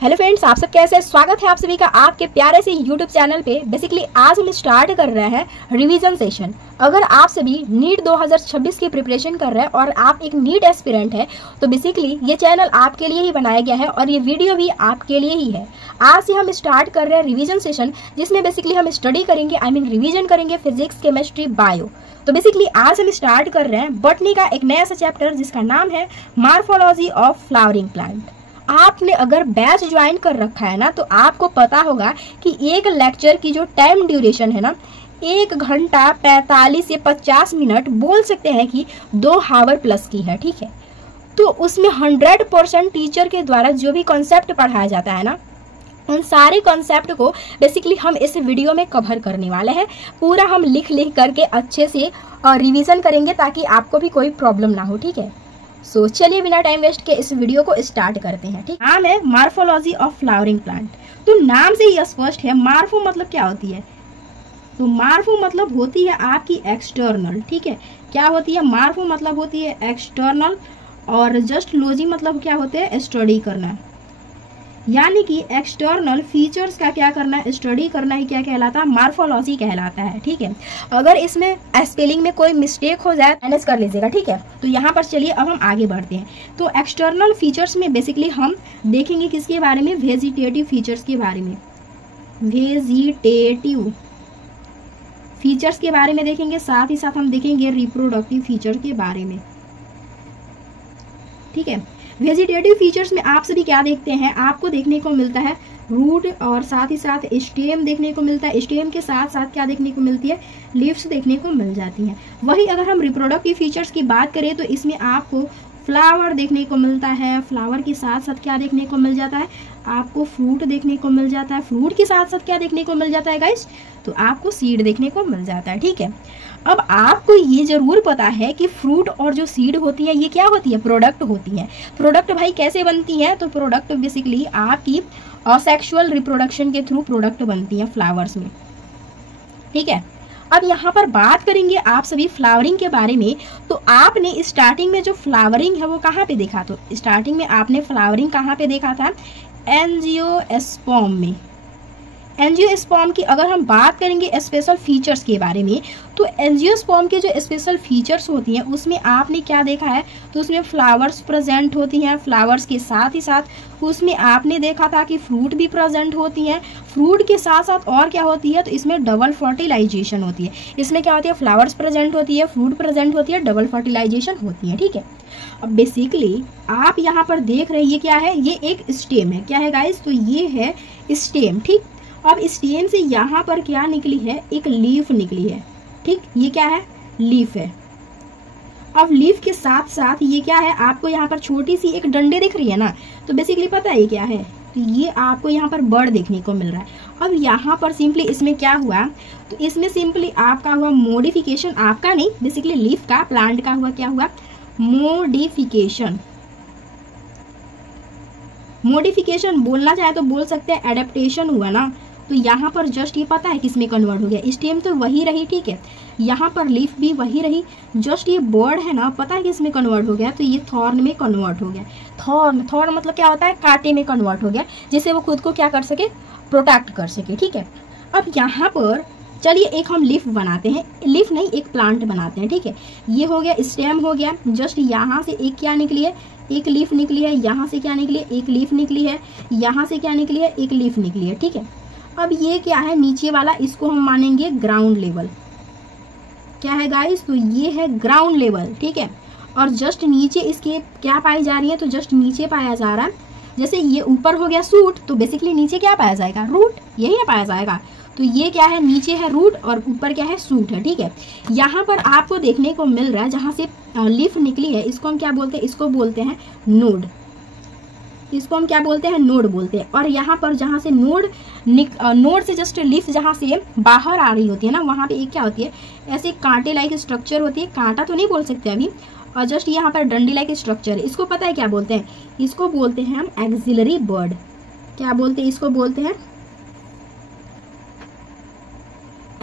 Hello friends, आप सब कैसे हैं? स्वागत है आप सभी का आपके प्यारे से यूट्यूब चैनल पे। बेसिकली आज हम स्टार्ट कर रहे हैं रिवीजन सेशन। अगर आप सभी नीट 2026 की प्रिपरेशन कर रहे हैं और आप एक नीट एस्पिरेंट है तो बेसिकली ये चैनल आपके लिए ही बनाया गया है और ये वीडियो भी आपके लिए ही है। आज से हम स्टार्ट कर रहे हैं रिवीजन सेशन, जिसमें बेसिकली हम स्टडी करेंगे, रिवीजन करेंगे फिजिक्स, केमिस्ट्री, बायो। तो बेसिकली आज हम स्टार्ट कर रहे हैं बॉटनी का एक नया सा चैप्टर जिसका नाम है मॉर्फोलॉजी ऑफ फ्लावरिंग प्लांट। आपने अगर बैच ज्वाइन कर रखा है ना तो आपको पता होगा कि एक लेक्चर की जो टाइम ड्यूरेशन है ना 1 घंटा 45 से 50 मिनट, बोल सकते हैं कि 2 आवर प्लस की है। ठीक है, तो उसमें 100% टीचर के द्वारा जो भी कॉन्सेप्ट पढ़ाया जाता है ना, उन सारे कॉन्सेप्ट को बेसिकली हम इस वीडियो में कवर करने वाले हैं। पूरा हम लिख करके अच्छे से रिवीजन करेंगे ताकि आपको भी कोई प्रॉब्लम ना हो। ठीक है, सो चलिए बिना टाइम वेस्ट के इस वीडियो को स्टार्ट करते हैं। ठीक, नाम है मॉर्फोलॉजी ऑफ फ्लावरिंग प्लांट। तो नाम से ही स्पष्ट है, मार्फो मतलब क्या होती है? तो मार्फो मतलब होती है आपकी एक्सटर्नल। ठीक है, क्या होती है? मार्फो मतलब होती है एक्सटर्नल और जस्ट लॉजी मतलब क्या होते हैं? स्टडी करना। यानी कि एक्सटर्नल फीचर्स का क्या करना, स्टडी करना ही क्या कहलाता है? मॉर्फोलॉजी कहलाता है। ठीक है, अगर इसमें स्पेलिंग में कोई मिस्टेक हो जाए मैनेज कर लीजिएगा। ठीक है, तो यहाँ पर चलिए अब हम आगे बढ़ते हैं। तो एक्सटर्नल फीचर्स में बेसिकली हम देखेंगे किसके बारे में? वेजिटेटिव फीचर्स के बारे में। वेजिटेटिव फीचर्स के बारे में देखेंगे, साथ ही साथ हम देखेंगे रिप्रोडक्टिव फीचर के बारे में। ठीक है, वेजिटेटिव फीचर्स में आप सभी क्या देखते हैं? आपको देखने को मिलता है रूट और साथ ही साथ स्टेम देखने को मिलता है। स्टेम के साथ साथ क्या देखने को मिलती है? लीव्स देखने को मिल जाती हैं। वही अगर हम रिप्रोडक्टिव फीचर्स की बात करें तो इसमें आपको फ्लावर देखने को मिलता है। फ्लावर के साथ साथ क्या देखने को मिल जाता है? आपको फ्रूट देखने को मिल जाता है। फ्रूट के साथ साथ क्या देखने को मिल जाता है गाइस? तो आपको सीड देखने को मिल जाता है। ठीक है, अब आपको ये जरूर पता है कि फ्रूट और जो सीड होती है ये क्या होती है? प्रोडक्ट होती है। प्रोडक्ट भाई कैसे बनती है? तो प्रोडक्ट बेसिकली आपकी असेक्सुअल रिप्रोडक्शन के थ्रू प्रोडक्ट बनती है फ्लावर्स में। ठीक है, अब यहाँ पर बात करेंगे आप सभी फ्लावरिंग के बारे में। तो आपने स्टार्टिंग में जो फ्लावरिंग है वो कहाँ पे देखा? तो स्टार्टिंग में आपने फ्लावरिंग कहाँ पे देखा था? एंजियोस्पर्म में। एंजियोस्पर्म की अगर हम बात करेंगे स्पेशल फीचर्स के बारे में, तो एंजियोस्पर्म के जो स्पेशल फीचर्स होती हैं उसमें आपने क्या देखा है? तो उसमें फ्लावर्स प्रेजेंट होती हैं। फ्लावर्स के साथ ही साथ उसमें आपने देखा था कि फ्रूट भी प्रेजेंट होती हैं। फ्रूट के साथ साथ और क्या होती है? तो इसमें डबल फर्टिलाइजेशन होती है। इसमें क्या होती है? फ्लावर्स प्रेजेंट होती है, फ्रूट प्रेजेंट होती है, डबल फर्टिलाइजेशन होती है। ठीक है, अब बेसिकली आप यहाँ पर देख रहे हैं ये क्या है? ये एक स्टेम है। क्या है गाइस? तो ये है स्टेम। ठीक, अब स्टेम से यहाँ पर क्या निकली है? एक लीफ निकली है। ठीक, ये क्या है? लीफ है। अब लीफ के साथ साथ ये क्या है? आपको यहाँ पर छोटी सी एक डंडे दिख रही है ना, तो बेसिकली पता है ये क्या है? तो ये आपको यहाँ पर बर्ड देखने को मिल रहा है। अब यहाँ पर सिंपली इसमें क्या हुआ? तो इसमें सिंपली आपका हुआ मॉडिफिकेशन, आपका नहीं बेसिकली लीफ का, प्लांट का हुआ क्या हुआ? मॉडिफिकेशन। मॉडिफिकेशन बोलना चाहे तो बोल सकते हैं एडेप्टेशन हुआ ना। तो यहाँ पर जस्ट ये पता है किसमें कन्वर्ट हो गया? स्टेम तो वही रही। ठीक है, यहाँ पर लीफ भी वही रही, जस्ट ये बर्ड है ना, पता है किसमें कन्वर्ट हो गया? तो ये थॉर्न में कन्वर्ट हो गया। थॉर्न मतलब क्या होता है? कांटे में कन्वर्ट हो गया, जिससे वो खुद को क्या कर सके? प्रोटेक्ट कर सके। ठीक है, अब यहाँ पर चलिए एक हम लीफ बनाते हैं, लीफ नहीं एक प्लांट बनाते हैं। ठीक है, ये हो गया स्टेम हो गया। जस्ट यहाँ से एक क्या निकली है? एक लीफ निकली है। यहाँ से क्या निकली है? एक लीफ निकली है। यहाँ से क्या निकली है? एक लीफ निकली है। ठीक है, अब ये क्या है? नीचे वाला, इसको हम मानेंगे ग्राउंड लेवल। क्या है गाइस? तो ये है ग्राउंड लेवल। ठीक है, और जस्ट नीचे इसके क्या पाई जा रही है? तो जस्ट नीचे पाया जा रहा है। जैसे ये ऊपर हो गया सूट, तो बेसिकली नीचे क्या पाया जाएगा? रूट, यही ना पाया जाएगा। तो ये क्या है? नीचे है रूट और ऊपर क्या है? सूट है। ठीक है, यहाँ पर आपको देखने को मिल रहा है जहाँ से लीफ निकली है, इसको हम क्या बोलते हैं? इसको बोलते हैं नोड। इसको हम क्या बोलते हैं? नोड बोलते हैं। और यहाँ पर जहाँ से नोड से जस्ट लीफ जहाँ से बाहर आ रही होती है ना, वहाँ पे एक क्या होती है? ऐसे कांटे लाइक स्ट्रक्चर होती है। कांटा तो नहीं बोल सकते अभी, और जस्ट यहाँ पर डंडी लाइक स्ट्रक्चर है। इसको पता है क्या बोलते हैं? इसको बोलते हैं हम एक्सिलरी बर्ड। क्या बोलते हैं? इसको बोलते हैं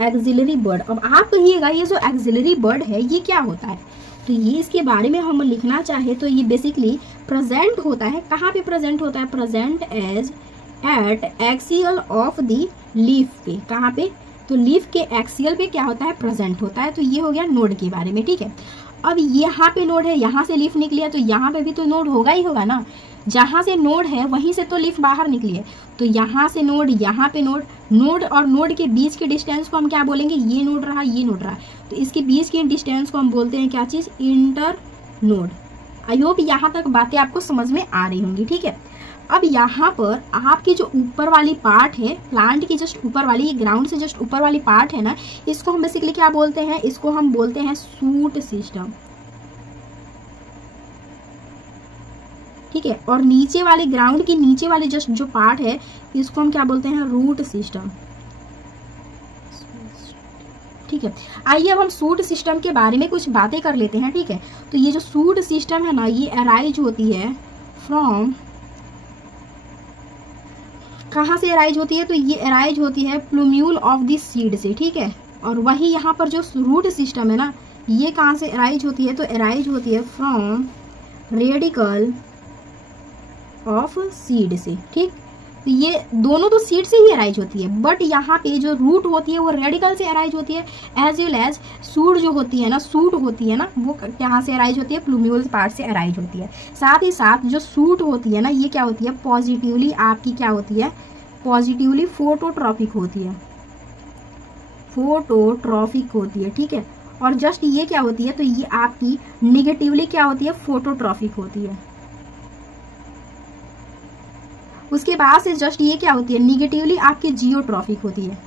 एक्सिलरी बर्ड। अब आप कहिएगा ये जो एक्सिलरी बर्ड है ये क्या होता है? तो ये इसके बारे में हम लिखना चाहे तो ये बेसिकली प्रेजेंट होता है, कहाँ पे प्रेजेंट होता है, present as at axial of the leaf पे, कहाँ पे, तो लीफ के एक्सियल पे क्या होता है, प्रेजेंट होता है। तो ये हो गया नोड के बारे में, ठीक है। अब यहाँ पे नोड है, यहाँ से लीफ निकली है, तो यहाँ पे भी तो नोड होगा ही होगा ना, जहाँ से नोड है वहीं से तो लीफ बाहर निकली है, तो यहाँ से नोड, यहाँ पे नोड, नोड और नोड के बीच के डिस्टेंस को हम क्या बोलेंगे, ये नोड रहा, ये नोड रहा, तो इसके बीच के डिस्टेंस को हम बोलते हैं क्या चीज़, इंटर नोड। आई होप यहाँ तक बातें आपको समझ में आ रही होंगी, ठीक है। अब यहाँ पर आपकी जो ऊपर वाली पार्ट है, प्लांट की जस्ट ऊपर वाली, ग्राउंड से जस्ट ऊपर वाली पार्ट है ना, इसको हम बेसिकली क्या बोलते हैं, इसको हम बोलते हैं शूट सिस्टम, ठीक है। और नीचे वाले, ग्राउंड की नीचे वाले जस्ट जो पार्ट है, इसको हम क्या बोलते हैं, रूट सिस्टम, ठीक है। आइए अब हम शूट सिस्टम के बारे में कुछ बातें कर लेते हैं, ठीक है। तो ये जो शूट सिस्टम है ना, ये अराइज होती है फ्रॉम, कहाँ से अराइज होती है, तो ये अराइज होती है प्लूम्यूल ऑफ द सीड से, ठीक है। और वही यहाँ पर जो रूट सिस्टम है ना, ये कहाँ से अराइज होती है, तो अराइज होती है फ्रॉम रेडिकल ऑफ सीड से, ठीक। तो ये दोनों तो सीड से ही अराइज होती है, बट यहाँ पे जो रूट होती है वो रेडिकल से अराइज होती है, एज वेल एज सूड जो होती है ना, सूट होती है ना, वो कहाँ से अराइज होती है, प्लूम्यूल पार्ट से अराइज होती है। साथ ही साथ जो सूट होती है ना, ये क्या होती है, पॉजिटिवली आपकी क्या होती है, पॉजिटिवली फोटोट्रॉपिक होती है, फोटोट्रॉपिक होती है, ठीक है। और जस्ट ये क्या होती है, तो ये आपकी निगेटिवली क्या होती है, फोटोट्रॉपिक होती है। उसके बाद से जस्ट ये क्या होती है, निगेटिवली आपकी जियोट्रॉपिक होती है।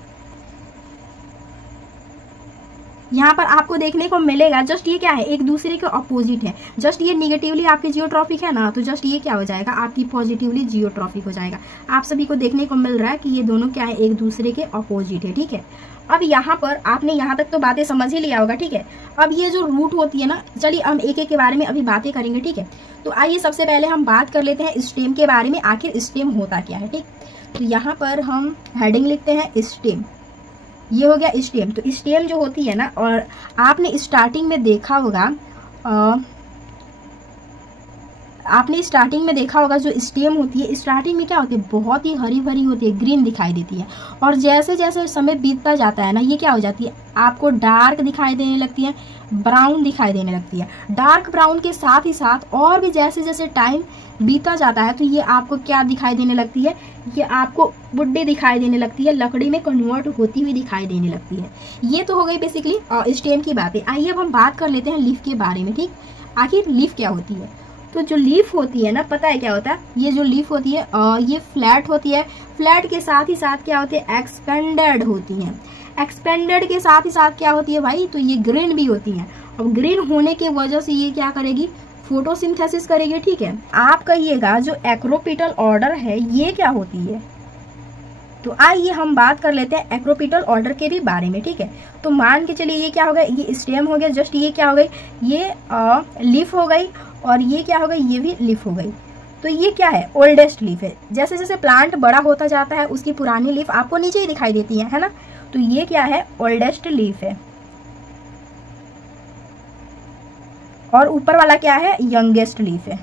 यहाँ पर आपको देखने को मिलेगा, जस्ट ये क्या है, एक दूसरे के अपोजिट है। जस्ट ये निगेटिवली आपकी जियोट्रॉपिक है ना, तो जस्ट ये क्या हो जाएगा, आपकी पॉजिटिवली जियोट्रॉपिक हो जाएगा। आप सभी को देखने को मिल रहा है कि ये दोनों क्या है, एक दूसरे के अपोजिट है, ठीक है। अब यहाँ पर आपने यहाँ तक तो बातें समझ ही लिया होगा, ठीक है। अब ये जो रूट होती है ना, चलिए हम एक एक के बारे में अभी बातें करेंगे, ठीक है। तो आइए सबसे पहले हम बात कर लेते हैं स्टेम के बारे में, आखिर स्टेम होता क्या है, ठीक। तो यहाँ पर हम हेडिंग लिखते हैं स्टेम, ये हो गया स्टेम। तो स्टेम जो होती है ना, और आपने स्टार्टिंग में देखा होगा, आपने स्टार्टिंग में देखा होगा जो स्टेम होती है, स्टार्टिंग में क्या होती है, बहुत ही हरी भरी होती है, ग्रीन दिखाई देती है। और जैसे जैसे समय बीतता जाता है ना, ये क्या हो जाती है, आपको डार्क दिखाई देने लगती है, ब्राउन दिखाई देने लगती है। डार्क ब्राउन के साथ ही साथ और भी जैसे जैसे टाइम बीता जाता है, तो ये आपको क्या दिखाई देने लगती है, ये आपको बुड्ढे दिखाई देने लगती है, लकड़ी में कन्वर्ट होती हुई दिखाई देने लगती है। ये तो हो गई बेसिकली स्टेम की बातें। आइए अब हम बात कर लेते हैं लीफ के बारे में, ठीक। आखिर लीफ क्या होती है, तो जो लीफ होती है ना, पता है क्या होता है, ये जो लीफ होती है ये फ्लैट होती है। फ्लैट के साथ ही साथ क्या होती है, एक्सपेंडेड होती है। एक्सपेंडेड के साथ ही साथ क्या होती है भाई, तो ये ग्रीन भी होती है। अब ग्रीन होने की वजह से ये क्या करेगी, फोटोसिंथेसिस करेगी, ठीक है। आप कहिएगा जो एक्रोपिटल ऑर्डर है ये क्या होती है, तो आइए हम बात कर लेते हैं एक्रोपिटल ऑर्डर के भी बारे में, ठीक है। तो मान के चलिए ये क्या हो गया, ये स्टेम हो गया, जस्ट ये क्या हो गई, ये लीफ हो गई, और ये क्या हो गई, ये भी लीफ हो गई। तो ये क्या है, ओल्डेस्ट लीफ है। जैसे जैसे प्लांट बड़ा होता जाता है, उसकी पुरानी लीफ आपको नीचे ही दिखाई देती है ना। तो ये क्या है, ओल्डेस्ट लीफ है। और ऊपर वाला क्या है, यंगेस्ट लीफ है,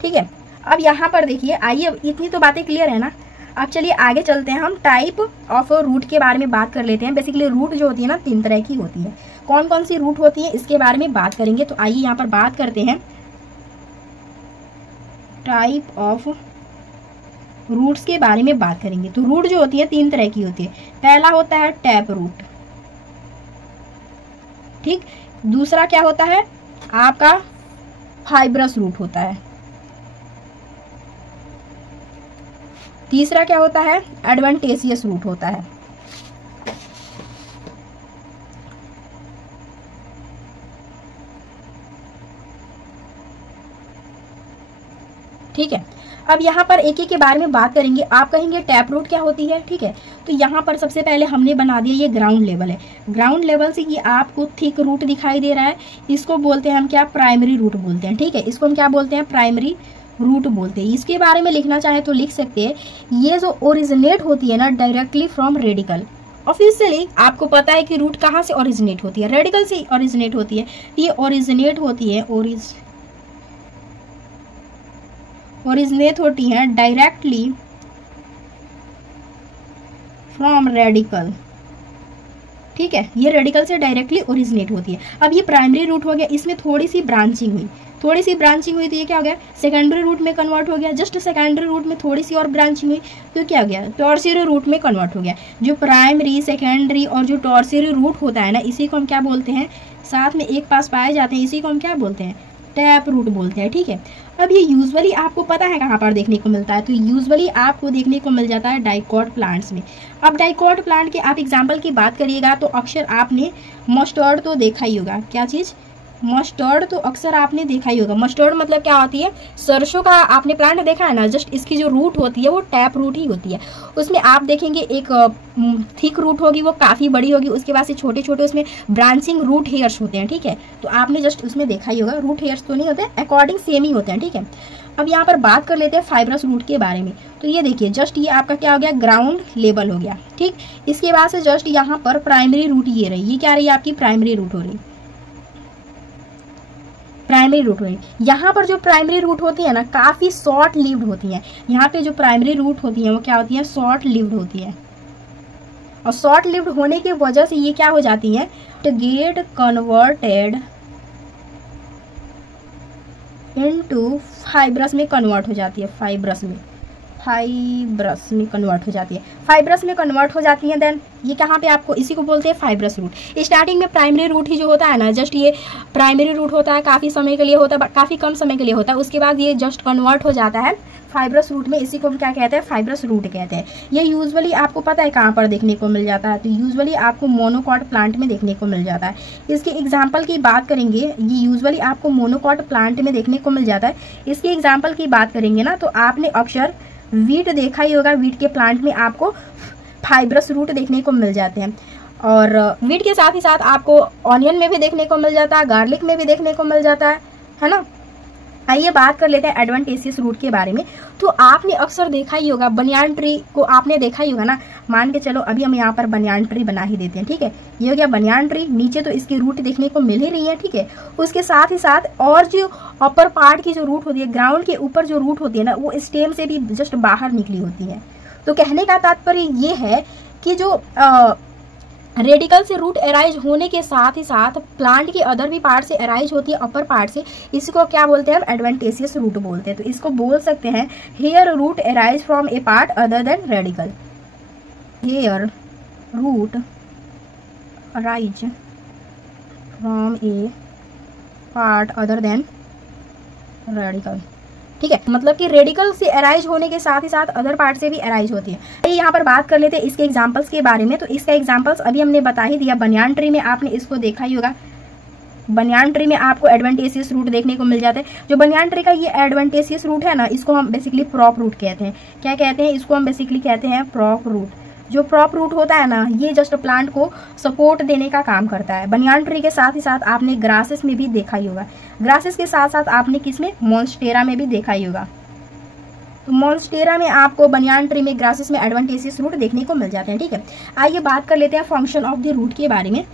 ठीक है। अब यहाँ पर देखिए, आइए इतनी तो बातें क्लियर है ना। अब चलिए आगे चलते हैं, हम टाइप ऑफ रूट के बारे में बात कर लेते हैं। बेसिकली रूट जो होती है ना, 3 तरह की होती है। कौन कौन सी रूट होती है इसके बारे में बात करेंगे। तो आइए यहाँ पर बात करते हैं टाइप ऑफ रूट्स के बारे में बात करेंगे। तो रूट जो होती है 3 तरह की होती है। पहला होता है टैप रूट, ठीक। दूसरा क्या होता है, आपका फाइब्रस रूट होता है। तीसरा क्या होता है, एडवेंटेशियस रूट होता है। ठीक है। अब यहाँ पर एक एक के बारे में बात करेंगे। आप कहेंगे टैप रूट क्या होती है, ठीक है। तो यहाँ पर सबसे पहले हमने बना दिया, ये ग्राउंड लेवल है। ग्राउंड लेवल से ये आपको थिक रूट दिखाई दे रहा है, इसको बोलते हैं हम क्या, प्राइमरी रूट बोलते हैं, ठीक है। इसको हम क्या बोलते हैं, प्राइमरी रूट बोलते हैं। इसके बारे में लिखना चाहे तो लिख सकते हैं, ये जो ओरिजिनेट होती है ना डायरेक्टली फ्रॉम रेडिकल, ऑफिशियली आपको पता है कि रूट कहाँ से ओरिजिनेट होती है, रेडिकल से ओरिजिनेट होती है। ये ओरिजिनेट होती है डायरेक्टली फ्रॉम रेडिकल, ठीक है, ये रेडिकल से डायरेक्टली ओरिजिनेट होती है। अब ये प्राइमरी रूट हो गया, इसमें थोड़ी सी ब्रांचिंग हुई तो ये क्या हो गया, सेकेंडरी रूट में कन्वर्ट हो गया। जस्ट सेकेंडरी रूट में थोड़ी सी और ब्रांचिंग हुई तो क्या हो गया, टॉर्सियरी रूट में कन्वर्ट हो गया। जो प्राइमरी, सेकेंडरी और जो टॉर्सियरी रूट होता है ना, इसी को हम क्या बोलते हैं, साथ में एक पास पाए जाते हैं, इसी को हम क्या बोलते हैं, टैप रूट बोलते हैं, ठीक है। अब ये यूजुअली आपको पता है कहाँ पर देखने को मिलता है, तो यूजुअली आपको देखने को मिल जाता है डाइकॉट प्लांट्स में। अब डाइकॉट प्लांट के आप एग्जाम्पल की बात करिएगा तो अक्सर आपने मस्टर्ड तो देखा ही होगा। क्या चीज़, मस्टर्ड तो अक्सर आपने देखा ही होगा। मस्टर्ड मतलब क्या होती है, सरसों का आपने प्लांट देखा है ना, जस्ट इसकी जो रूट होती है वो टैप रूट ही होती है। उसमें आप देखेंगे एक थिक रूट होगी, वो काफ़ी बड़ी होगी, उसके बाद से छोटे छोटे उसमें ब्रांचिंग रूट हेयर्स होते हैं, ठीक है। तो आपने जस्ट उसमें देखा ही होगा, रूट हेयर्स तो नहीं होते, अकॉर्डिंग सेम ही होते हैं, ठीक है। अब यहाँ पर बात कर लेते हैं फाइब्रस रूट के बारे में। तो ये देखिए, जस्ट ये आपका क्या हो गया, ग्राउंड लेवल हो गया, ठीक। इसके बाद से जस्ट यहाँ पर प्राइमरी रूट ये रही, ये क्या रही है आपकी, प्राइमरी रूट हो रही, प्राइमरी रूट हुई। यहाँ पर जो प्राइमरी रूट होती है ना, काफ़ी शॉर्ट लिव्ड होती है। यहाँ पे जो प्राइमरी रूट होती है वो क्या होती है, शॉर्ट लिव्ड होती है। और शॉर्ट लिव्ड होने की वजह से ये क्या हो जाती है, to get converted into fibrous में कन्वर्ट हो जाती है, फाइब्रस में कन्वर्ट हो जाती है, फाइब्रस में कन्वर्ट हो जाती है। देन ये कहाँ पे आपको, इसी को बोलते हैं फाइब्रस रूट। स्टार्टिंग में प्राइमरी रूट ही जो होता है ना, जस्ट ये प्राइमरी रूट होता है, काफ़ी समय के लिए होता है, काफ़ी कम समय के लिए होता है। उसके बाद ये जस्ट कन्वर्ट हो जाता है फाइब्रस रूट में, इसी को हम क्या कहते हैं, फाइब्रस रूट कहते हैं। ये यूजुअली आपको पता है कहाँ पर देखने को मिल जाता है, तो यूजुअली आपको मोनोकॉट प्लांट में देखने को मिल जाता है। इसके एग्जाम्पल की बात करेंगे, ये यूजुअली आपको मोनोकॉट प्लांट में देखने को मिल जाता है। इसके एग्जाम्पल की बात करेंगे ना, तो आपने अक्सर वीट देखा ही होगा, वीट के प्लांट में आपको फाइब्रस रूट देखने को मिल जाते हैं। और वीट के साथ ही साथ आपको ऑनियन में भी देखने को मिल जाता है, गार्लिक में भी देखने को मिल जाता है ना। आइए बात कर लेते हैं एडवेंटेशियस रूट के बारे में। तो आपने अक्सर देखा ही होगा, बनियान ट्री को आपने देखा ही होगा ना। मान के चलो अभी हम यहाँ पर बनियान ट्री बना ही देते हैं, ठीक है। ये हो गया बनियान ट्री, नीचे तो इसकी रूट देखने को मिल ही रही है, ठीक है। उसके साथ ही साथ और जो अपर पार्ट की जो रूट होती है, ग्राउंड के ऊपर जो रूट होती है ना, वो स्टेम से भी जस्ट बाहर निकली होती है। तो कहने का तात्पर्य ये है कि जो रेडिकल से रूट अराइज होने के साथ ही साथ प्लांट के अदर भी पार्ट से अराइज होती है, अपर पार्ट से, इसको क्या बोलते हैं हम, एडवेंटेशियस रूट बोलते हैं। तो इसको बोल सकते हैं hair root arise from a part other than radical, hair root arise from a part other than radical, ठीक है। मतलब कि रेडिकल से अराइज होने के साथ ही साथ अदर पार्ट से भी अराइज होती है। यहाँ पर बात कर लेते हैं इसके एग्जांपल्स के बारे में। तो इसका एग्जांपल्स अभी हमने बता ही दिया, बनियान ट्री में आपने इसको देखा ही होगा। बनियान ट्री में आपको एडवेंटेशियस रूट देखने को मिल जाते हैं। जो बनियान ट्री का ये एडवेंटेशियस रूट है ना, इसको हम बेसिकली प्रॉप रूट कहते हैं। क्या कहते हैं, इसको हम बेसिकली कहते हैं प्रॉप रूट। जो प्रॉप रूट होता है ना, ये जस्ट प्लांट को सपोर्ट देने का काम करता है। बनियान ट्री के साथ ही साथ आपने ग्रासेस में भी देखा ही होगा। ग्रासेस के साथ साथ आपने किसमें, मॉन्स्टेरा में भी देखा ही होगा। तो मॉन्स्टेरा में आपको बनियान ट्री में, ग्रासेस में एडवेंटेशियस रूट देखने को मिल जाते हैं, ठीक है। आइए बात कर लेते हैं फंक्शन ऑफ द रूट के बारे में।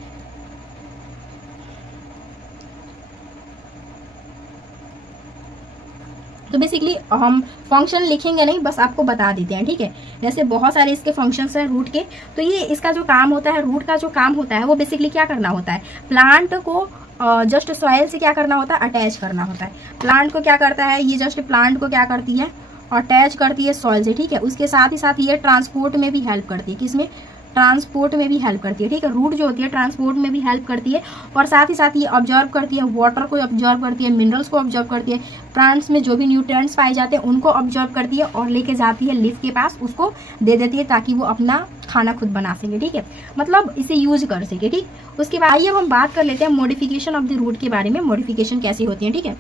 तो बेसिकली हम फंक्शन लिखेंगे नहीं, बस आपको बता देते हैं, ठीक है। जैसे बहुत सारे इसके फंक्शंस हैं रूट के। तो ये इसका जो काम होता है, रूट का जो काम होता है, वो बेसिकली क्या करना होता है, प्लांट को जस्ट सॉइल से क्या करना होता है, अटैच करना होता है। प्लांट को क्या करता है, ये जस्ट प्लांट को क्या करती है, अटैच करती है सॉइल से, ठीक है। उसके साथ ही साथ ये ट्रांसपोर्ट में भी हेल्प करती है, किसमें, ट्रांसपोर्ट में भी हेल्प करती है, ठीक है। रूट जो होती है ट्रांसपोर्ट में भी हेल्प करती है, और साथ ही साथ ये ऑब्जर्व करती है, वाटर को ऑब्जर्व करती है, मिनरल्स को ऑब्जर्व करती है, प्लांट्स में जो भी न्यूट्रिएंट्स पाए जाते हैं उनको ऑब्जर्व करती है और लेके जाती है लीफ के पास, उसको दे देती है ताकि वो अपना खाना खुद बना सके, ठीक है। मतलब इसे यूज कर सके, ठीक। उसके बाद आइए हम बात कर लेते हैं मॉडिफिकेशन ऑफ द रूट के बारे में। मॉडिफिकेशन कैसी होती है, ठीक है।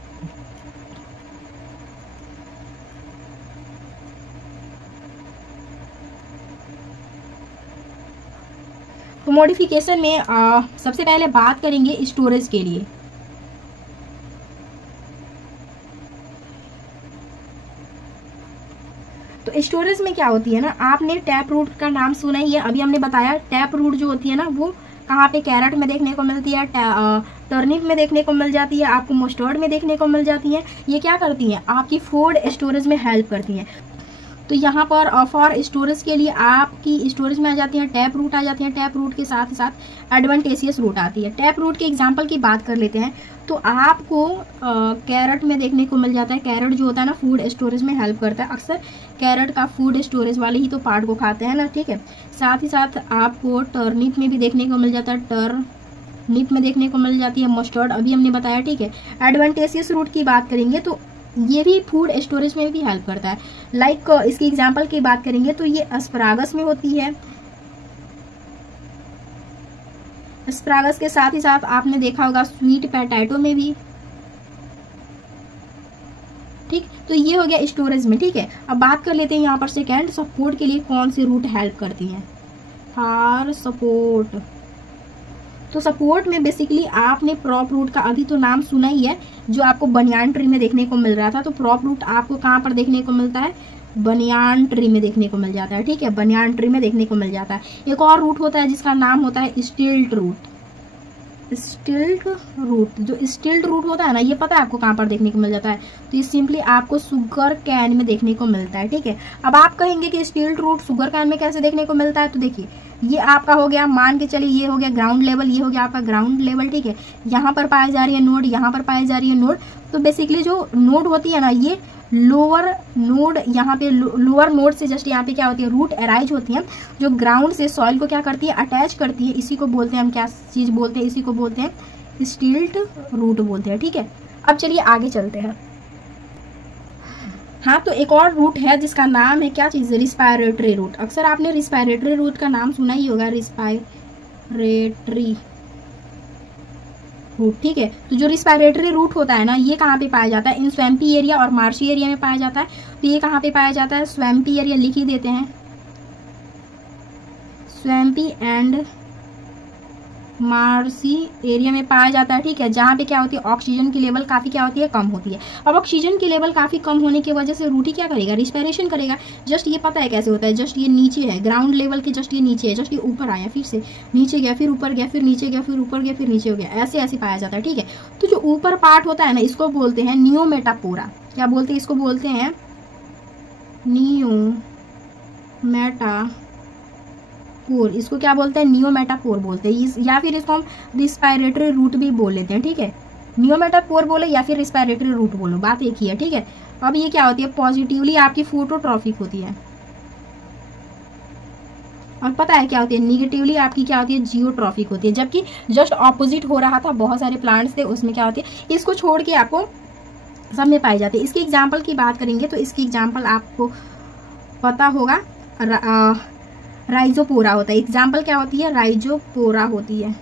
तो मॉडिफिकेशन में सबसे पहले बात करेंगे स्टोरेज के लिए। तो स्टोरेज में क्या होती है ना, आपने टैप रूट का नाम सुना ही है, अभी हमने बताया टैप रूट जो होती है ना वो कहाँ पे, कैरेट में देखने को मिलती है, टर्निप में देखने को मिल जाती है, आपको मस्टर्ड में देखने को मिल जाती है। ये क्या करती हैं, आपकी फूड स्टोरेज में हेल्प करती हैं। तो यहाँ पर फॉर स्टोरेज के लिए आपकी स्टोरेज में आ जाती हैं टैप रूट आ जाती हैं। टैप रूट के साथ साथ एडवांटेजियस रूट आती है। टैप रूट के एग्जांपल की बात कर लेते हैं तो आपको कैरेट में देखने को मिल जाता है। कैरेट जो होता है ना फूड स्टोरेज में हेल्प करता है। अक्सर कैरेट का फूड स्टोरेज वाले ही तो पार्ट को खाते हैं ना, ठीक है। साथ ही साथ आपको टर्निप में भी देखने को मिल जाता है, टर्निप में देखने को मिल जाती है, मस्टर्ड अभी हमने बताया, ठीक है। एडवांटेजियस रूट की बात करेंगे तो ये भी फूड स्टोरेज में भी हेल्प करता है। लाइक इसकी एग्जांपल की बात करेंगे तो ये एस्परागस में होती है। एस्परागस के साथ ही साथ आपने देखा होगा स्वीट पोटैटो में भी, ठीक। तो ये हो गया स्टोरेज में, ठीक है। अब बात कर लेते हैं यहाँ पर सेकेंड सपोर्ट के लिए कौन सी रूट हेल्प करती हैं। फॉर सपोर्ट, तो सपोर्ट में बेसिकली आपने प्रॉप रूट का अभी तो नाम सुना ही है, जो आपको बनियान ट्री में देखने को मिल रहा था। तो प्रॉप रूट आपको कहाँ पर देखने को मिलता है, बनियान ट्री में देखने को मिल जाता है, ठीक है। बनियान ट्री में देखने को मिल जाता है। एक और रूट होता है जिसका नाम होता है स्टिल्ट रूट। स्टिल्ट रूट, जो स्टिल्ट रूट होता है ना, ये पता है आपको कहाँ पर देखने को मिल जाता है, तो ये सिंपली आपको शुगर कैन में देखने को मिलता है, ठीक है। अब आप कहेंगे कि स्टिल्ट रूट शुगर कैन में कैसे देखने को मिलता है, तो देखिए ये आपका हो गया, मान के चलिए ये हो गया ग्राउंड लेवल, ये हो गया आपका ग्राउंड लेवल, ठीक है। यहाँ पर पाई जा रही है नोड, यहाँ पर पाई जा रही है नोड। तो बेसिकली जो नोड होती है ना, ये लोअर नोड, यहाँ पे लोअर नोड से जस्ट यहाँ पे क्या होती है, रूट अराइज होती है, जो ग्राउंड से सॉइल को क्या करती है, अटैच करती है। इसी को बोलते हैं हम, क्या चीज बोलते हैं, इसी को बोलते हैं स्टिल्ट रूट बोलते हैं, ठीक है। अब चलिए आगे चलते हैं। हाँ, तो एक और रूट है जिसका नाम है क्या चीज, रिस्पायरेटरी रूट। अक्सर आपने रिस्पायरेटरी रूट का नाम सुना ही होगा, रिस्पायरेटरी रूट, ठीक है। तो जो रिस्पायरेटरी रूट होता है ना, ये कहाँ पे पाया जाता है, इन स्वैम्पी एरिया और मार्शी एरिया में पाया जाता है। तो ये कहाँ पे पाया जाता है, स्वैम्पी एरिया लिख ही देते हैं, स्वैम्पी एंड मार्शी एरिया में पाया जाता है, ठीक है। जहाँ पे क्या होती है, ऑक्सीजन की लेवल काफी क्या होती है, कम होती है। अब ऑक्सीजन की लेवल काफी कम होने की वजह से रूट ही क्या करेगा, रिस्पायरेशन करेगा। जस्ट ये पता है कैसे होता है, जस्ट ये नीचे है, ग्राउंड लेवल के जस्ट ये नीचे है, जस्ट ये ऊपर आया, फिर से नीचे गया, फिर ऊपर गया, फिर नीचे गया, फिर ऊपर गया, फिर नीचे हो गया, ऐसे ऐसे पाया जाता है, ठीक है। तो जो ऊपर पार्ट होता है ना, इसको बोलते हैं नियोमेटापोरा। क्या बोलते हैं, इसको बोलते हैं नियोमेटापोर। इसको क्या बोलते हैं, नियोमेटापोर बोलते हैं, या फिर इसको हम रिस्पायरेटरी रूट भी बोल लेते हैं, ठीक है। नियोमेटापोर बोलो या फिर रिस्पायरेटरी रूट बोलो, बात एक ही है, ठीक है। अब ये क्या होती है, पॉजिटिवली आपकी फोटोट्रॉफिक होती है, और पता है क्या होती है, निगेटिवली आपकी क्या होती है, जियोट्रॉफिक होती है। जबकि जस्ट ऑपोजिट हो रहा था, बहुत सारे प्लांट्स थे उसमें क्या होती है, इसको छोड़ के आपको सब में पाई जाती है। इसकी एग्जाम्पल की बात करेंगे तो इसकी एग्जाम्पल आपको पता होगा, राइजोपोरा होता है। एग्जाम्पल क्या होती है, राइजोपोरा होती है,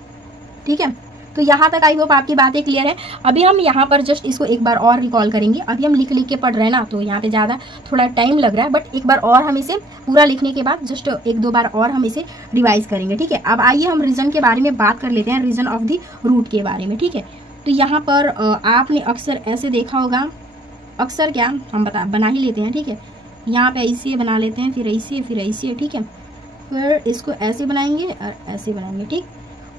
ठीक है। तो यहाँ तक आई होप आपकी बातें क्लियर है। अभी हम यहाँ पर जस्ट इसको एक बार और रिकॉल करेंगे। अभी हम लिख के पढ़ रहे हैं ना, तो यहाँ पे ज़्यादा थोड़ा टाइम लग रहा है, बट एक बार और हम इसे पूरा लिखने के बाद जस्ट एक दो बार और हम इसे रिवाइज करेंगे, ठीक है। अब आइए हम रीजन के बारे में बात कर लेते हैं, रीजन ऑफ द रूट के बारे में, ठीक है। तो यहाँ पर आपने अक्सर ऐसे देखा होगा, अक्सर क्या हम बना ही लेते हैं, ठीक है। यहाँ पे ऐसे बना लेते हैं, फिर ऐसे, फिर ऐसे, ठीक है। फिर इसको ऐसे बनाएंगे और ऐसे बनाएंगे, ठीक।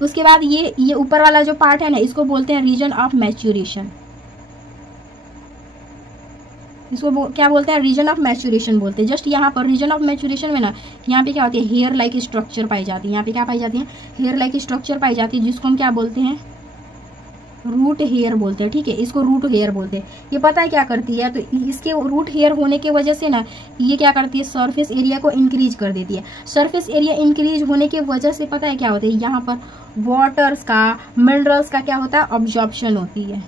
उसके बाद ये ऊपर वाला जो पार्ट है ना, इसको बोलते हैं रीजन ऑफ मैच्योरेशन। इसको क्या बोलते हैं, रीजन ऑफ मैच्योरेशन बोलते हैं। जस्ट यहाँ पर रीजन ऑफ मैच्योरेशन में ना, यहाँ पे क्या होती है, हेयर लाइक स्ट्रक्चर पाई जाती है। यहाँ पे क्या पाई जाती है, हेयर लाइक स्ट्रक्चर पाई जाती है, जिसको हम क्या बोलते हैं, रूट हेयर बोलते हैं, ठीक है। इसको रूट हेयर बोलते हैं। ये पता है क्या करती है, तो इसके रूट हेयर होने की वजह से ना, ये क्या करती है, सरफेस एरिया को इंक्रीज कर देती है। सरफेस एरिया इंक्रीज होने की वजह से पता है क्या होता है, यहाँ पर वाटर्स का, मिनरल्स का क्या होता है, ऑब्जॉर्प्शन होती है,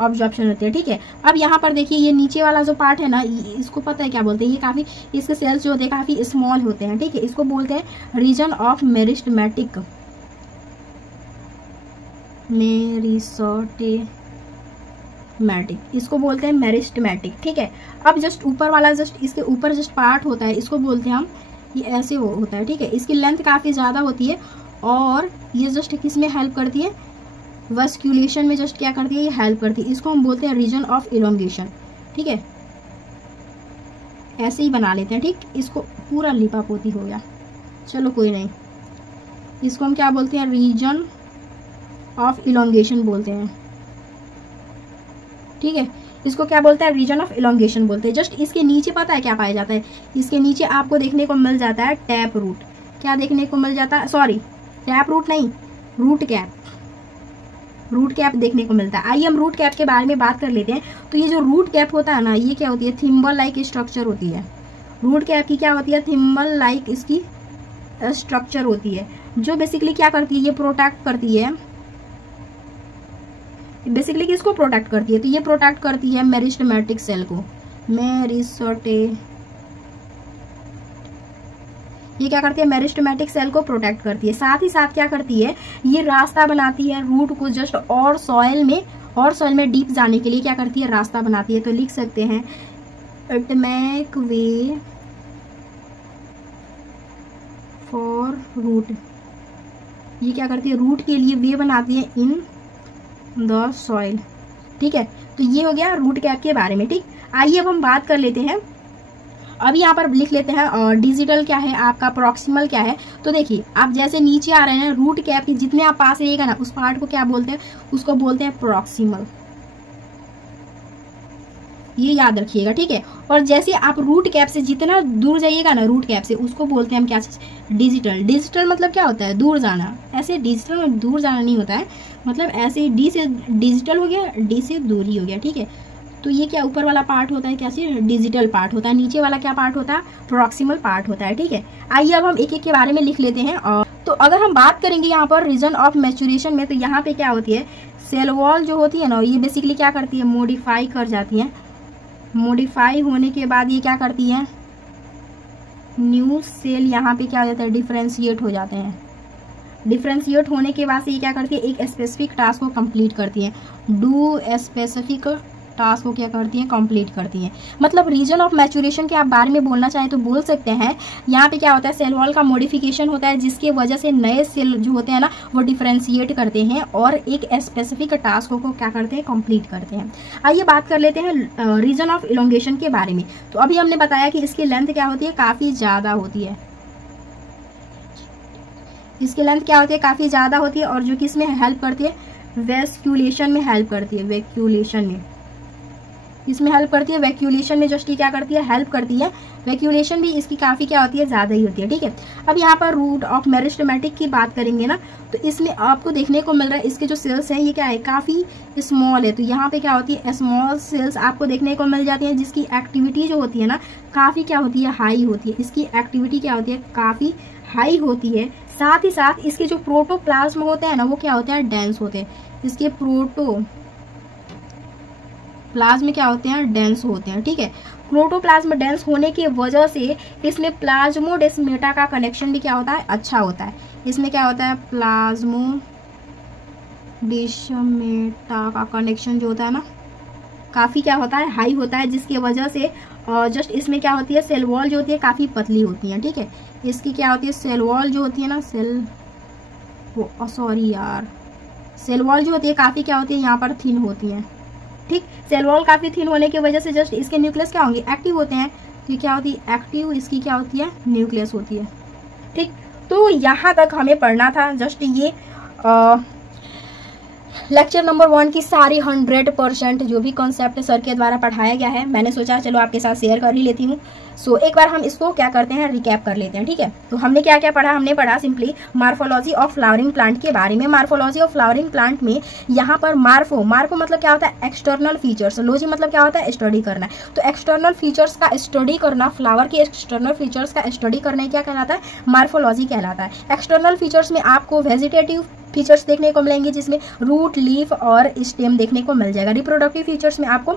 ऑब्जॉर्प्शन होती है, ठीक है। अब यहाँ पर देखिए, ये नीचे वाला जो पार्ट है ना, इसको पता है क्या बोलते हैं, ये काफी, इसके सेल्स जो होते हैं काफी स्मॉल होते हैं, ठीक है। इसको बोलते हैं रीजन ऑफ मेरिस्टेमेटिक, मेरिस्टेमेटिक, इसको बोलते हैं मेरिस्टेमेटिक, ठीक है। अब जस्ट ऊपर वाला, जस्ट इसके ऊपर जस्ट पार्ट होता है, इसको बोलते हैं हम, ये ऐसे होता है, ठीक है। इसकी लेंथ काफी ज्यादा होती है, और ये जस्ट किस में हेल्प करती है, वस्क्यूलेशन में जस्ट क्या करती है, ये हेल्प करती है। इसको हम बोलते हैं रीजन ऑफ इलोंगेशन, ठीक है। ऐसे ही बना लेते हैं, ठीक। इसको पूरा लिपा पोती हो गया, चलो कोई नहीं। इसको हम क्या बोलते हैं, रीजन ऑफ इलोंगेशन बोलते हैं, ठीक है। इसको क्या बोलते हैं, रीजन ऑफ इलोंगेशन बोलते हैं। जस्ट इसके नीचे पता है क्या पाया जाता है, इसके नीचे आपको देखने को मिल जाता है टैप रूट। क्या देखने को मिल जाता है, सॉरी टैप रूट नहीं, रूट कैप, रूट कैप देखने को मिलता है। आइए हम रूट कैप के बारे में बात कर लेते हैं। तो ये जो रूट कैप होता है ना, ये क्या होती है, थिम्बल लाइक स्ट्रक्चर होती है। रूट कैप की क्या होती है, थिम्बल लाइक इसकी स्ट्रक्चर होती है, जो बेसिकली क्या करती है, ये प्रोटेक्ट करती है, बेसिकली किसको प्रोटेक्ट करती है, तो ये प्रोटेक्ट करती है मेरिस्टेमेटिक सेल को। ये क्या करती है, मेरिस्टेमेटिक सेल को प्रोटेक्ट करती है। साथ ही साथ क्या करती है, ये रास्ता बनाती है रूट को जस्ट और सॉइल में डीप जाने के लिए क्या करती है, रास्ता बनाती है। तो लिख सकते हैं it make way for root. ये क्या करती है, रूट के लिए वे बनाती है इन द सॉइल, ठीक है। तो ये हो गया रूट कैप के बारे में, ठीक। आइए अब हम बात कर लेते हैं, अभी यहाँ पर लिख लेते हैं और डिजिटल क्या है आपका, प्रॉक्सिमल क्या है। तो देखिए आप जैसे नीचे आ रहे हैं, रूट कैप के जितने आप पास रहिएगा ना, उस पार्ट को क्या बोलते हैं, उसको बोलते हैं प्रॉक्सिमल, ये याद रखिएगा, ठीक है। और जैसे आप रूट कैप से जितना दूर जाइएगा ना, रूट कैप से, उसको बोलते हैं हम क्या, डिजिटल। डिजिटल मतलब क्या होता है, दूर जाना। ऐसे डिजिटल में दूर जाना नहीं होता है, मतलब ऐसे डी से डिजिटल हो गया, डी से दूर ही हो गया, ठीक है। तो ये क्या ऊपर वाला पार्ट होता है, कैसे डिजिटल पार्ट होता है, नीचे वाला क्या पार्ट होता है, प्रॉक्सिमल पार्ट होता है, ठीक है। आइए अब हम एक एक के बारे में लिख लेते हैं। और तो अगर हम बात करेंगे यहाँ पर रीजन ऑफ मैच्योरेशन में, तो यहाँ पे क्या होती है, सेल वॉल जो होती है ना, ये बेसिकली क्या करती है, मॉडिफाई कर जाती है। मॉडिफाई होने के बाद ये क्या करती है, न्यू सेल यहाँ पे क्या हो जाता है, डिफ्रेंशिएट हो जाते हैं। डिफ्रेंशिएट होने के बाद से ये क्या करती है, एक स्पेसिफिक टास्क को कंप्लीट करती है। डू स्पेसिफिक टास्क को क्या करती है, कंप्लीट करती है। मतलब रीजन ऑफ मैच्योरेशन के आप बारे में बोलना चाहें तो बोल सकते हैं। यहाँ पे क्या होता है, सेल वॉल का मॉडिफिकेशन होता है, जिसकी वजह से नए सेल जो होते हैं ना, वो डिफ्रेंशिएट करते हैं और एक स्पेसिफिक टास्क को क्या करते हैं, कंप्लीट करते हैं। आइए बात कर लेते हैं रीजन ऑफ इलोंगेशन के बारे में। तो अभी हमने बताया कि इसकी लेंथ क्या होती है, काफ़ी ज़्यादा होती है। इसकी लेंथ क्या होती है, काफ़ी ज़्यादा होती है, और जो कि इसमें हेल्प करती है, वैक्यूलेशन में हेल्प करती है। वैक्यूलेशन में इसमें हेल्प करती है, वैक्यूलेशन में जस्ट क्या करती है, हेल्प करती है। वैक्यूलेशन भी इसकी काफ़ी क्या होती है, ज़्यादा ही होती है, ठीक है। अब यहाँ पर रूट ऑफ मेरिस्टेमेटिक की बात करेंगे ना, तो इसमें आपको देखने को मिल रहा है, इसके जो सेल्स हैं ये क्या है, काफ़ी स्मॉल है। तो यहाँ पे क्या होती है, स्मॉल सेल्स आपको देखने को मिल जाती हैं, जिसकी एक्टिविटी जो होती है ना, काफ़ी क्या होती है, हाई होती है। इसकी एक्टिविटी क्या होती है, काफ़ी हाई होती है। साथ ही साथ इसके जो प्रोटोप्लाज्म होते हैं ना, वो क्या होते हैं, डेंस होते हैं। इसके प्लाज्म क्या होते हैं, डेंस होते हैं, ठीक है। प्रोटोप्लाज्म डेंस होने की वजह से इसमें प्लाज्मोडेस्माटा का कनेक्शन भी क्या होता है, अच्छा होता है। इसमें क्या होता है, प्लाज्मोडेस्माटा का कनेक्शन जो होता है ना, काफ़ी क्या होता है, हाई होता है, जिसकी वजह से जस्ट इसमें क्या होती है, सेल वॉल जो होती है काफ़ी पतली होती है, ठीक है। इसकी क्या होती है, सेल वॉल जो होती है ना, सेल वॉल जो होती है काफ़ी क्या होती है, यहाँ पर थिन होती है, ठीक। सेल वॉल काफ़ी थिन होने की वजह से जस्ट इसके न्यूक्लियस क्या होंगे, एक्टिव होते हैं। तो ये क्या होती है, एक्टिव, इसकी क्या होती है, न्यूक्लियस होती है, ठीक। तो यहाँ तक हमें पढ़ना था जस्ट ये लेक्चर नंबर 1 की सारी 100% जो भी कॉन्सेप्ट सर के द्वारा पढ़ाया गया है, मैंने सोचा चलो आपके साथ शेयर कर ही लेती हूँ। सो एक बार हम इसको क्या करते हैं, रिकैप कर लेते हैं, ठीक है। तो हमने क्या क्या पढ़ा, हमने पढ़ा simply morphology of flowering plant के बारे में। मार्फोलॉजी ऑफ फ्लावरिंग प्लांट में यहाँ पर मार्फो मतलब क्या होता है, एक्सटर्नल फीचर्स। लॉजी मतलब क्या होता है, स्टडी करना। तो एक्सटर्नल फीचर्स का स्टडी करना, फ्लावर के एक्सटर्नल फीचर्स का स्टडी करना क्या कहलाता है, मार्फोलॉजी कहलाता है। एक्सटर्नल फीचर्स में आपको वेजिटेटिव फीचर्स देखने को मिलेंगे, जिसमें रूट, लीफ और स्टेम देखने को मिल जाएगा। रिप्रोडक्टिव फीचर्स में आपको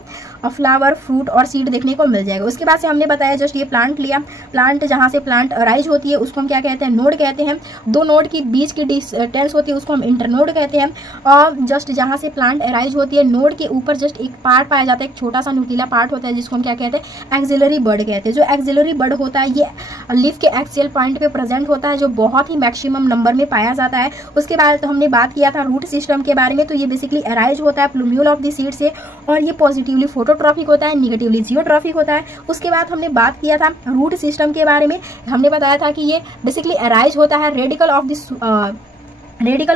फ्लावर, फ्रूट और सीड देखने को मिल जाएगा। उसके बाद से हमने बताया जस्ट ये प्लांट लिया, प्लांट जहाँ से प्लांट अराइज होती है उसको हम क्या कहते हैं, नोड कहते हैं। दो नोड की बीच की डिस्टेंस होती है उसको हम इंटरनोड कहते हैं। और जस्ट जहाँ से प्लांट अराइज होती है, नोड के ऊपर जस्ट एक पार्ट पाया जाता है, एक छोटा सा नुकीला पार्ट होता है, जिसको हम क्या कहते हैं, एक्सिलरी बड कहते हैं। जो एक्सिलरी बड होता है ये लीफ के एक्सियल पॉइंट पे प्रेजेंट होता है, जो बहुत ही मैक्सिमम नंबर में पाया जाता है। उसके बाद तो हमने बात किया था रूट सिस्टम के बारे में। तो ये बेसिकली अराइज होता है प्लूम्यूल ऑफ द सीड से, और ये पॉजिटिवली फोटोट्रॉफिक होता है, निगेटिवली जियोट्रॉफिक होता है। उसके बाद हमने बात किया था रूट सिस्टम के बारे में, हमने बताया था कि ये बेसिकली अराइज होता है रेडिकल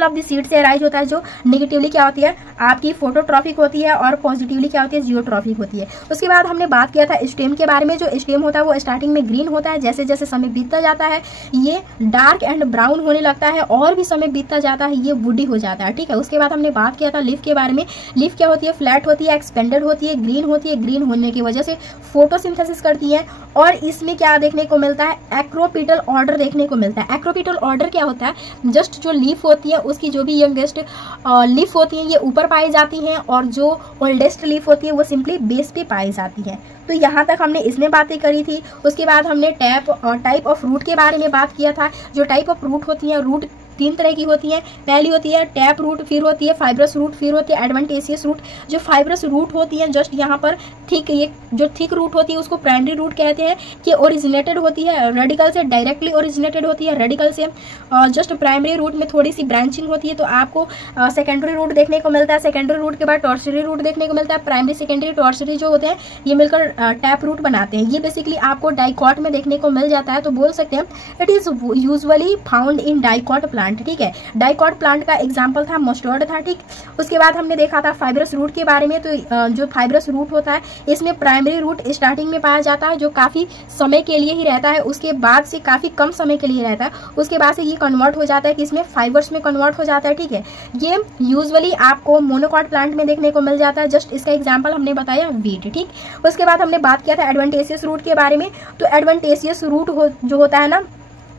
ऑफ द सीड से अराइज होता है, जो नेगेटिवली क्या होती है आपकी फोटोट्रॉफिक होती है और पॉजिटिवली क्या होती है जियोट्रॉफिक होती है। उसके बाद हमने बात किया था स्टेम के बारे में। जो स्टेम होता है वो स्टार्टिंग में ग्रीन होता है, जैसे जैसे समय बीतता जाता है ये डार्क एंड ब्राउन होने लगता है, और भी समय बीतता जाता है ये वुडी हो जाता है, ठीक है। उसके बाद हमने बात किया था लीफ के बारे में। लीफ क्या होती है, फ्लैट होती है, एक्सपेंडेड होती है, ग्रीन होती है। ग्रीन होने की वजह से फोटोसिंथेसिस करती है, और इसमें क्या देखने को मिलता है एक्रोपिटल ऑर्डर देखने को मिलता है। एक्रोपिटल ऑर्डर क्या होता है, जस्ट जो लीफ होती है उसकी जो भी यंगेस्ट लीफ होती है ये ऊपर पाई जाती हैं, और जो ओल्डेस्ट लीफ होती है वो सिंपली बेस पे पाई जाती है। तो यहाँ तक हमने इसमें बातें करी थी। उसके बाद हमने टाइप ऑफ रूट के बारे में बात किया था। जो टाइप ऑफ रूट होती है, रूट 3 तरह की होती हैं। पहली होती है टैप रूट, फिर होती है फाइब्रस रूट, फिर होती है एडवेंटेशियस रूट। जो फाइब्रस रूट होती है जस्ट यहाँ पर थिक, ये जो थिक रूट होती है उसको प्राइमरी रूट कहते हैं, कि ओरिजिनेटेड होती है रेडिकल से, डायरेक्टली ओरिजिनेटेड होती है रेडिकल से। जस्ट प्राइमरी रूट में थोड़ी सी ब्रांचिंग होती है, तो आपको सेकेंडरी रूट देखने को मिलता है। सेकेंडरी रूट के बाद टॉर्शरी रूट देखने को मिलता है। प्राइमरी, सेकेंडरी, टॉर्शरी जो होते हैं ये मिलकर टैप रूट बनाते हैं। ये बेसिकली आपको डाइकॉट में देखने को मिल जाता है। तो बोल सकते हैं it is usually found in dicot plant, ठीक है। डाइकॉट प्लांट का एग्जांपल था मस्टर्ड था, ठीक। उसके बाद हमने देखा था फाइब्रस रूट के बारे में। तो जो फाइब्रस रूट होता है इसमें प्राइमरी रूट स्टार्टिंग में पाया जाता है, जो काफी समय के लिए ही रहता है, उसके बाद से काफी कम समय के लिए रहता है, उसके बाद से ये कन्वर्ट हो जाता है कि इसमें फाइबर्स में कन्वर्ट हो जाता है, ठीक है। ये यूजुअली आपको मोनोकॉट प्लांट में देखने को मिल जाता है। जस्ट इसका एग्जाम्पल हमने बताया वीट, ठीक। उसके बाद हमने बात किया था एडवेंटेशियस रूट के बारे में। तो एडवेंटेशियस रूट जो होता है ना,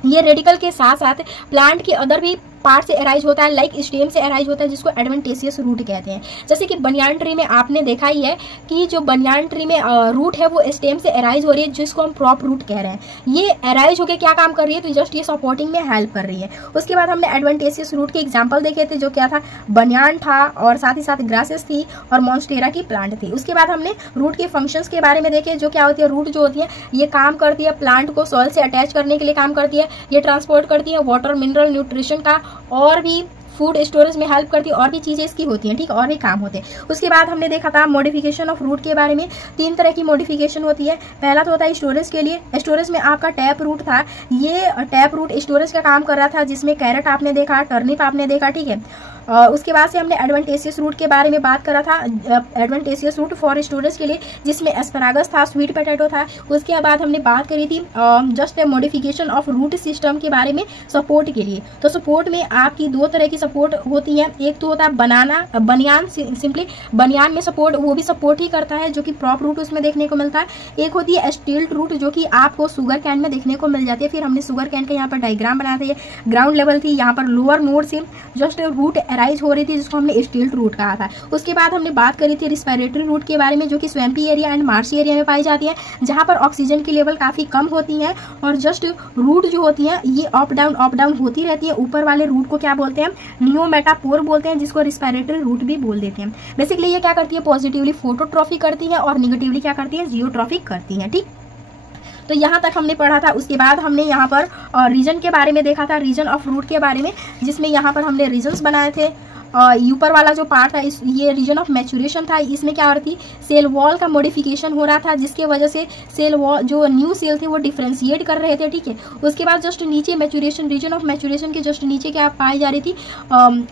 ये रेडिकल के साथ साथ प्लांट के अदर भी पार्ट से अराइज होता है, लाइक स्टेम से अराइज होता है, जिसको एडवेंटेशियस रूट कहते हैं। जैसे कि बनियान ट्री में आपने देखा ही है कि जो बनियान ट्री में रूट है वो स्टेम से अराइज हो रही है, जिसको हम प्रॉप रूट कह रहे हैं। ये अराइज होकर क्या काम कर रही है, तो जस्ट ये सपोर्टिंग में हेल्प कर रही है। उसके बाद हमने एडवेंटेशियस रूट के एग्जाम्पल देखे थे, जो क्या था, बनियान था, और साथ ही साथ ग्रासेस थी, और मॉन्स्टेरा की प्लांट थी। उसके बाद हमने रूट के फंक्शंस के बारे में देखे, जो क्या होती है, रूट जो होती है ये काम करती है प्लांट को सॉइल से अटैच करने के लिए काम करती है। ये ट्रांसपोर्ट करती है वाटर, मिनरल, न्यूट्रिशन का, और भी फूड स्टोरेज में हेल्प करती है, और भी चीजें इसकी होती हैं, ठीक, और भी काम होते हैं। उसके बाद हमने देखा था मॉडिफिकेशन ऑफ रूट के बारे में। 3 तरह की मॉडिफिकेशन होती है। पहला तो होता है स्टोरेज के लिए। स्टोरेज में आपका टैप रूट था, ये टैप रूट स्टोरेज का काम कर रहा था, जिसमें कैरेट आपने देखा, टर्निप आपने देखा, ठीक है। उसके बाद से हमने एडवेंटेशियस रूट के बारे में बात करा था, एडवेंटेशियस रूट फॉर स्टोरेज के लिए, जिसमें एस्परागस था, स्वीट पोटैटो था। उसके बाद हमने बात करी थी just modification of root system के बारे में सपोर्ट के लिए। तो सपोर्ट में आपकी 2 तरह की सपोर्ट होती है। एक तो होता है बनियान, सिंपली बनियान में सपोर्ट, वो भी सपोर्ट ही करता है, जो कि प्रॉप रूट उसमें देखने को मिलता है। एक होती है स्टिल्ट रूट, जो कि आपको शुगर कैन में देखने को मिल जाती है। फिर हमने शुगर कैन का यहाँ पर डायग्राम बनाया था, ग्राउंड लेवल थी, यहाँ पर लोअर नोड से जस्ट रूट अराइज हो रही थी, जिसको हमने स्टिल्ट रूट कहा था। उसके बाद हमने बात करी थी रिस्पिरेटरी रूट के बारे में, जो कि swampy area and marshy area में पाई जाती है, जहां पर ऑक्सीजन की लेवल काफी कम होती है, और जस्ट रूट जो होती है ये अप डाउन होती रहती है। ऊपर वाले रूट को क्या बोलते हैं, नियोमेटापोर बोलते हैं, जिसको रिस्पिरेटरी रूट भी बोल देते हैं। बेसिकली ये क्या करती है, पॉजिटिवली फोटोट्रॉफिक करती है, और निगेटिवली क्या करती है, जियोट्रॉफिक करती है, ठीक। तो यहाँ तक हमने पढ़ा था। उसके बाद हमने यहाँ पर रीजन के बारे में देखा था, रीजन ऑफ रूट के बारे में, जिसमें यहाँ पर हमने रीजन्स बनाए थे। ऊपर वाला जो पार्ट था ये रीजन ऑफ मैच्योरेशन था। इसमें क्या हो रही थी, सेल वॉल का मॉडिफिकेशन हो रहा था, जिसके वजह से सेल वॉल जो न्यू सेल थे वो डिफ्रेंशिएट कर रहे थे, ठीक है। उसके बाद जस्ट नीचे मैच्योरेशन, रीजन ऑफ मैच्योरेशन के जस्ट नीचे क्या पाई जा रही थी,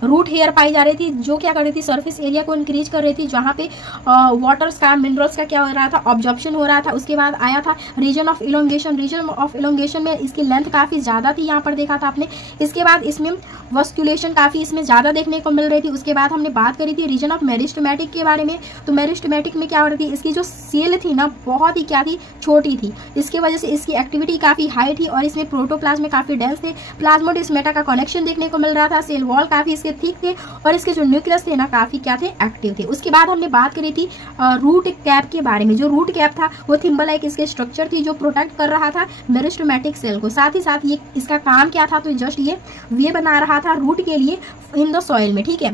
रूट हेयर पाई जा रही थी, जो क्या कर रही थी, सरफेस एरिया को इंक्रीज कर रही थी, जहाँ पे वाटर्स का, मिनरल्स का क्या हो रहा था, ऑब्जॉर्प्शन हो रहा था। उसके बाद आया था region of elongation. Region of elongation में इसकी लेंथ काफी ज्यादा थी, यहाँ पर देखा था आपने। इसके बाद इसमें वस्कुलेशन काफी इसमें ज्यादा देखने को मिल रही थी। उसके बाद हमने बात करी थी रीजन ऑफ मेरिस्टेमेटिक के बारे में। तो मेरिस्टेमेटिक में क्या हो रही थी, इसकी जो सेल थी ना बहुत ही क्या थी, छोटी थी, इसके वजह से इसकी एक्टिविटी काफी हाई थी, और इसमें प्रोटोप्लाज्म काफी डेंस थे। प्लाज्मोडेस्माटा का कनेक्शन देखने को मिल रहा था, सेल वॉल काफी इसके थिक थे, और इसके जो न्यूक्लियस थे ना काफी क्या थे, एक्टिव थे। उसके बाद हमने बात करी थी रूट कैप के बारे में। जो रूट कैप था वो थिम्बल लाइक इसके स्ट्रक्चर थी, जो प्रोटेक्ट कर रहा था मेरिस्टेमेटिक सेल को। साथ ही साथ ये इसका काम क्या था, तो जस्ट ये वे बना रहा था रूट के लिए इन द सॉइल में, ठीक है।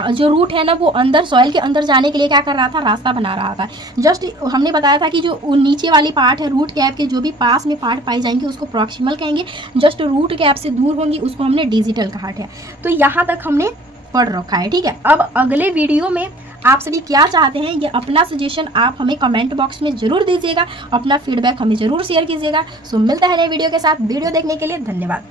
जो रूट है ना वो अंदर सॉइल के अंदर जाने के लिए क्या कर रहा था, रास्ता बना रहा था। जस्ट हमने बताया था कि जो नीचे वाली पार्ट है रूट कैप के जो भी पास में पार्ट पाई जाएंगे उसको प्रॉक्सिमल कहेंगे, जस्ट रूट कैप से दूर होंगी उसको हमने डिजिटल कहा है। तो यहाँ तक हमने पढ़ रखा है, ठीक है। अब अगले वीडियो में आप सभी क्या चाहते हैं, ये अपना सजेशन आप हमें कमेंट बॉक्स में जरूर दीजिएगा, अपना फीडबैक हमें जरूर शेयर कीजिएगा। सो मिलता है नए वीडियो के साथ। वीडियो देखने के लिए धन्यवाद।